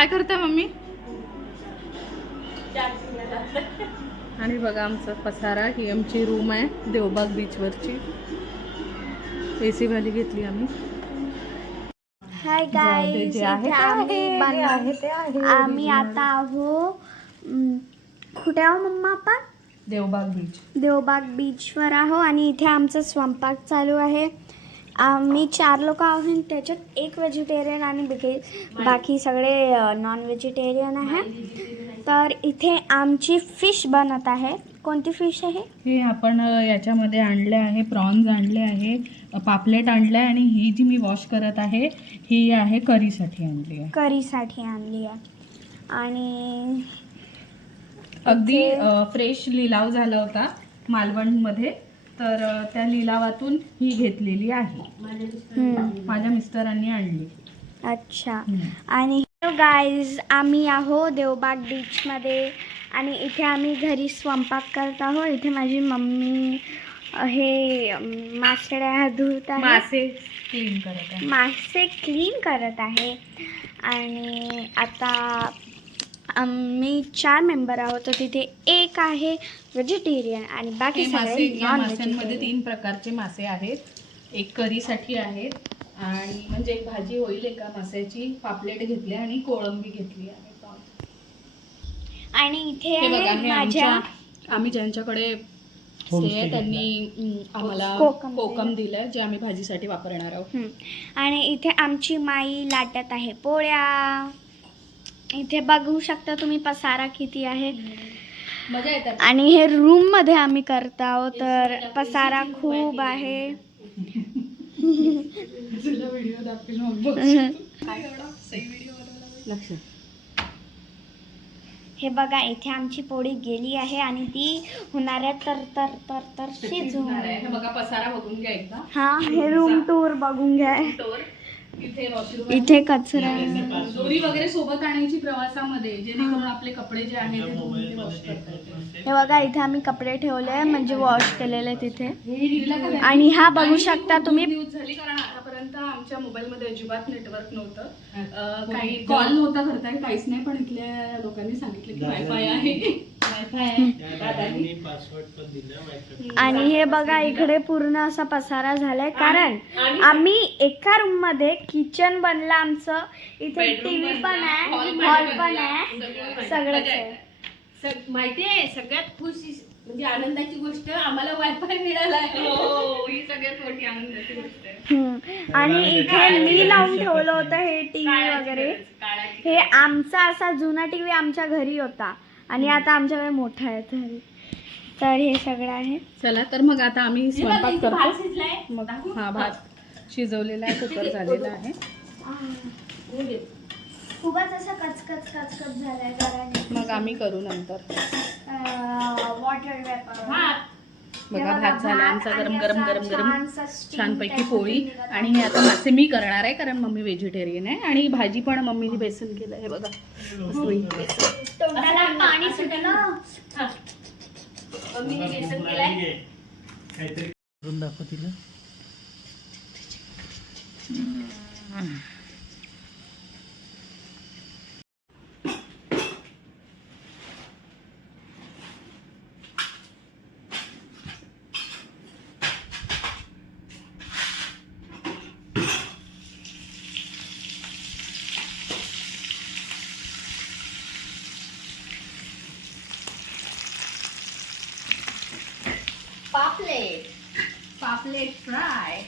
काय करताय मम्मी? आणि बघा आमचा पसारा, ही आमची रूम आहे देवबाग बीचवरची. AC वाली घेतली आम्ही. हाय गाईज, आम्ही आता आहो कुठे आहो मम्मा? आपण देवबाग बीचवर आहो आणि इथे आमचा स्वयंपाक चालू आहे. आम्ही 4 लोक आहोत, त्याच्यात एक व्हेजिटेरियन आणि बाकी सगळे नॉन व्हेजिटेरियन आहे. तर इथे आमची फिश बनत आहे. कोणती फिश आहे? हे आपण याच्यामध्ये आणले आहे, प्रॉन्स आणले आहे, पापलेट आणले आहे आणि ही जी मी वॉश करत आहे ही आहे करीसाठी आणली आहे. करीसाठी आणली आहे. आणि अगदी फ्रेश लिलाव झाला होता मालवणमध्ये, तर त्या लिलावातून ही घेतलेली आहे. माझ्या मिस्टरांनी आणली. अच्छा. आणि गाईज, आम्ही आहो देवबाग बीचमध्ये आणि इथे आम्ही घरी स्वयंपाक करत आहो. इथे माझी मम्मी हे मासळ्या धुत आहे, मासे क्लीन करत आहे. आणि आता आम्ही 4 मेंबर आहोत, तर तिथे एक आहे व्हेजिटेरियन आणि बाकी सगळे नॉन व्हेजिटेरियन. 3 प्रकारचे मासे आहेत. एक करीसाठी आहेत आणि म्हणजे एक भाजी होईल एका मास्याची. पापलेट घेतली आणि कोळंबी घेतली आहे. आणि इथे माझ्या आम्ही ज्यांच्याकडे त्यांनी आम्हाला कोकम दिलं, जे आम्ही भाजीसाठी वापरणार आहोत. आणि इथे आमची माई लाटत आहे पोळ्या. इथे बघू शकता तुम्ही पसारा किती आहे. मजा येतात. आणि हे रूम मध्ये आम्ही करत आहोत, तर पसारा खूप आहे. व्हिडिओ दाखवेल मग. लक्ष. हे बघा, इथे आमची पोळी गेली आहे आणि ती होणार आहे तर तर तर तर शिजून. हे बघा पसारा बघून घ्या एकदा. हा, हे रूम टूर बघून घ्या. इथे वॉशरूम, इथे कचरा, दोरी वगैरे सोबत आणायची प्रवासामध्ये, जेणेकरून आपले कपडे जे आहेत ते धुवून ते वॉश करता येतील. हे बघा, इथे आम्ही कपडे ठेवले म्हणजे वॉश केलेले तिथे. आणि हा बघू शकता तुम्ही. न्यूज झाली, कारण आतापर्यंत आमच्या मोबाईलमध्ये अजिबात नेटवर्क नव्हतं, काही कॉल नव्हता करता येत, काहीच नाही. पण इथल्या लोकांनी सांगितलं की वायफाय आहे. आणि हे बघा, इकडे पूर्ण असा पसारा झालाय, कारण आम्ही एका रूम मध्ये किचन बनलं आमचं. इथे टीव्ही पण आहे, हॉल पण आहे, सगळंच आहे. माहितीये, सगळ्यात खुशी म्हणजे आनंदाची गोष्ट आम्हाला वायफाय मिळाला आहे. ही सगळ्यात मोठी आनंदाची गोष्ट आहे. आणि इथे मी लावून ठेवलं होतं हे टीव्ही वगैरे. हे आमचा असा जुना टीव्ही आमच्या घरी होता आणि आता आमच्याकडे मोठा आहे. तर हे सगळं आहे. चला, तर मग आता आम्ही स्वयंपाक करतो. मग हा भात शिजवलेला आहे, कुकर झालेला आहे. खूपच असं कचकच कचकच झालंय, कारण मग आम्ही करू नंतर. Water vapour. बघा, भात झाला आमचा गरम गरम गरम गरम छानपैकी पोळी. आणि हे आता मासे मी करणार आहे, कारण मम्मी व्हेजिटेरियन आहे. आणि भाजी पण मम्मीने बेसन केलं. हे बघा, तोंडाला पाणी सुटलं. मम्मीने बेसन केलंय. दाखव तिला. पापलेट फ्राय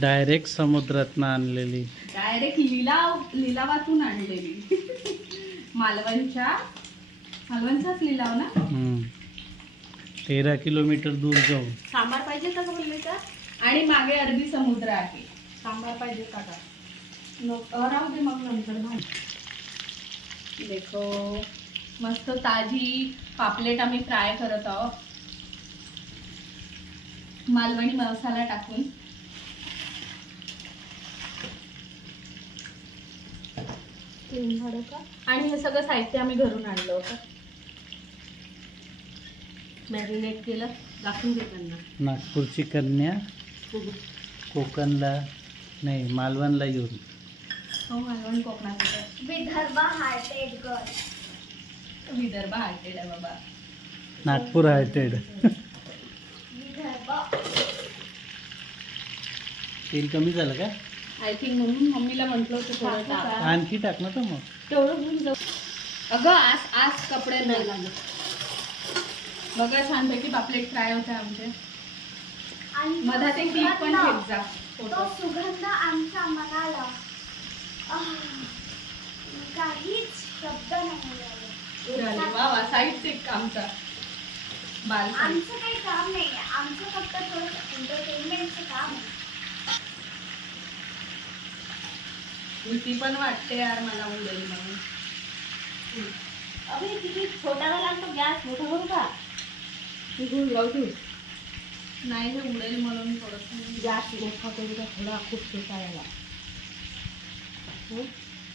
डायरेक्ट समुद्रातनं आणलेली, डायरेक्ट लिलावातून आणलेली. मालवणचाच लिलाव ना. 13 किलोमीटर दूर जाऊन. सांबार पाहिजे का बोलले का? आणि मागे अरबी समुद्र आहे. सांबार पाहिजे का? राहू दे, मग नंतर. देखो, मस्त ताजी पापलेट आम्ही फ्राय करत आहोत, मालवणी मसाला टाकून. आणि हे सगळं साहित्य आम्ही घरून आणलं होतं. मॅरिनेट केलं, दाखवून देताना. नागपूरची कन्या कोकणला नाही, मालवणला येऊन हो मालवण कोकणात येतं. Vidarbha hearted girl. Vidarbha hearted आहे बाबा. नागपूर हार्टेड. विदर्भ. तेल कमी झालं का? आय थिंक म्हणून मम्मीला म्हटलं होतं थोडं टाक. आणखी टाक ना तर मग. तेवढं घेऊन जाऊ. अगं आज आज कपडे नाही लागत. बघा छानपैकी पापलेट फ्राय होते आमचे. आणि मधात एक क्लिप पण घेत जा. तो सुगंध आमच्या मनाला काहीच शब्द नाही आले. वा वा साईडच एक आमचा बाल आमचं काही काम नाही आहे. आमचं फक्त थोडं एंटरटेनमेंटचं काम आहे. भीती पण वाटते यार मला उडेल म्हणून. अबे किती छोटा झाला तो गॅस मोठा करू का? तिथून लावू नाही हे उडेल म्हणून थोडंसं गॅस मोठा करू का थोडा खूप छोटा याला.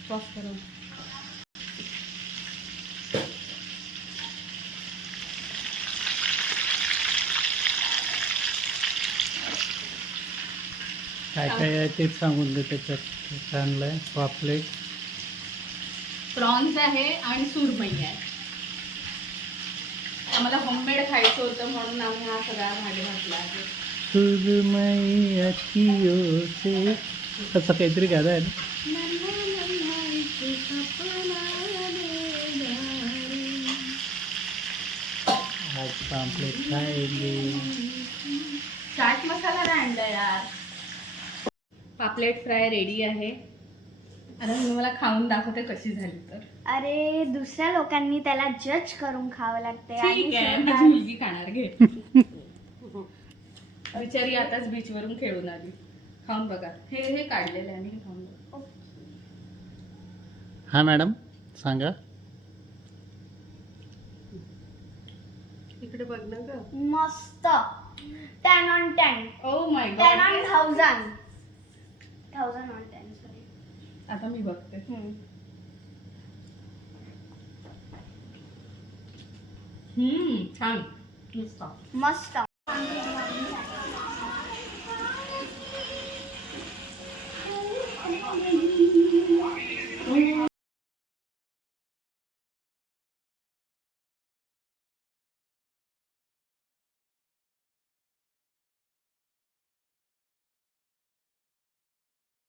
सॉस करून. काय काय आहे तेच सांगून दे त्याच्यात. आणलंय पापलेट, प्रॉन्स आहे आणि सुरमई आहे. आम्हाला होममेड खायचं होतं म्हणून आम्ही हा सगळा भाग घातला आहे. सुरमई अखियों से असं काहीतरी गाणं आहे ना. आज पापलेट खाएंगे. चाट मसाला नाही आणला यार. पापलेट फ्राय रेडी आहे. आता मी मला खाऊन दाखवते कशी झाली तर. अरे दुसऱ्या लोकांनी त्याला जज करून खावं लागते. आणि ठीक आहे माझी स्वतः- मुलगी खाणार घे. बिचारी आताच बीच वरून खेळून आली. खाऊन बघा. हे काढलेलं आहे मी खाऊन बघा. हा मॅडम सांगा. इकडे बघ ना ग. मस्त 10 on 10. Oh my 10 on God. 1000. 1000 on 10 sorry. आता मी बघते. छान. मस्त.